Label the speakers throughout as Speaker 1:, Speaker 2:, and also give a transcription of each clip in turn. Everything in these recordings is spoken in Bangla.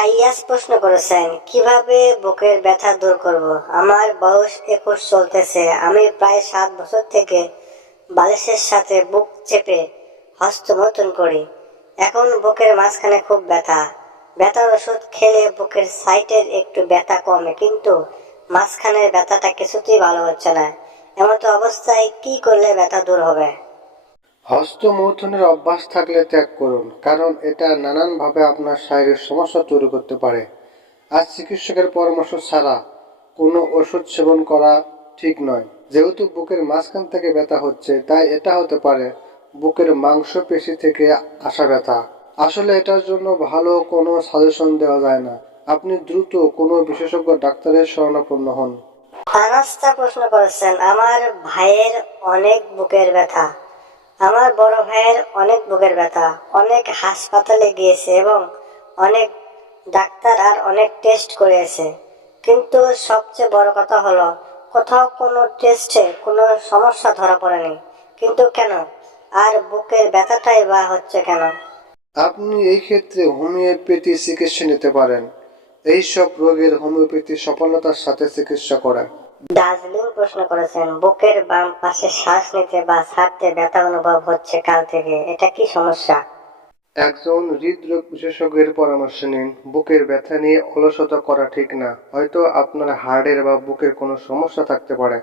Speaker 1: সাইয়াস প্রশ্ন করেছেন, কীভাবে বুকের ব্যথা দূর করব? আমার বয়স একুশ চলতেছে। আমি প্রায় সাত বছর থেকে বালিশের সাথে বুক চেপে হস্তমৈথুন করি। এখন বুকের মাঝখানে খুব ব্যথা। ব্যথার ওষুধ খেলে বুকের সাইটের একটু ব্যথা কমে, কিন্তু মাঝখানের ব্যথাটা কিছুতেই ভালো হচ্ছে না। এমতো অবস্থায় কি করলে ব্যথা দূর হবে?
Speaker 2: হস্তমৈথুনের অভ্যাস থাকলে ত্যাগ করুন, কারণ এটা নানানভাবে আপনার শারীরিক সমস্যা তৈরি করতে পারে। আর চিকিৎসকের পরামর্শ ছাড়া কোনো ওষুধ সেবন করা ঠিক নয়। যেহেতু বুকের মাঝখান থেকে ব্যথা হচ্ছে, তাই এটা হতে পারে বুকের মাংসপেশি থেকে আসা ব্যথা। আসলে এটার জন্য ভালো কোনো সাজেশন দেওয়া যায় না। আপনি দ্রুত কোনো বিশেষজ্ঞ ডাক্তারের শরণাপন্ন হন।
Speaker 1: আনাস্তা প্রশ্ন করেছেন, আমার ভাইয়ের অনেক বুকের ব্যথা। আমার বড় ভাইয়ের অনেক বুকের ব্যথা, অনেক হাসপাতালে গিয়েছে এবং অনেক ডাক্তার আর অনেক টেস্ট করেছে কিন্তু সবচেয়ে বড় কথা হলো, কোথাও কোনো টেস্টে কোনো সমস্যা ধরা পড়েনি। কিন্তু কেন? আর বুকের ব্যথাটাই বা হচ্ছে কেন?
Speaker 2: আপনি এই ক্ষেত্রে হোমিওপ্যাথি চিকিৎসা নিতে পারেন। এই সব রোগের হোমিওপ্যাথি সফলতার সাথে চিকিৎসা করে
Speaker 1: দার্জিলিং প্রশ্ন করেছেন বুকের বাম পাশে শ্বাস নিতে বা ছাড়তে ব্যথা অনুভব হচ্ছে কাল থেকে এটা কি সমস্যা?
Speaker 2: একজন হৃদরোগ বিশেষজ্ঞের পরামর্শ নিন বুকের ব্যথা নিয়ে অলসতা করা ঠিক না হয়তো আপনার হার্টের বা বুকের কোনো সমস্যা থাকতে পারে।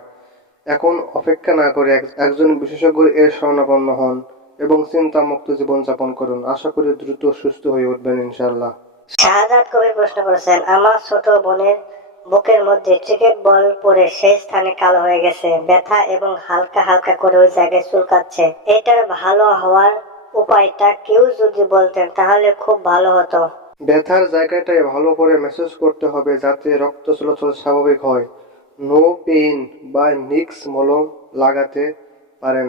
Speaker 2: এখন অপেক্ষা না করে একজন বিশেষজ্ঞের এর শরণাপন্ন হন এবং চিন্তামুক্ত জীবনযাপন করুন আশা করি দ্রুত সুস্থ হয়ে উঠবেন ইনশাল্লাহ
Speaker 1: শাহাদাত কবির প্রশ্ন করেছেন আমার ছোট বোনের বুকের মধ্যে ক্রিকেট বল পরে সেই স্থানে কালো হয়ে গেছে। ব্যথা এবং হালকা হালকা করে ওই জায়গায় চুলকাচ্ছে। এটার ভালো হওয়ার উপায়টা কেউ যদি বলতেন, তাহলে খুব ভালো হতো।
Speaker 2: ব্যথার জায়গাটায় ভালো করে মেসেজ করতে হবে যাতে রক্ত চলাচল স্বাভাবিক হয়। নো পেইন বা নিক্স মলম লাগাতে পারেন।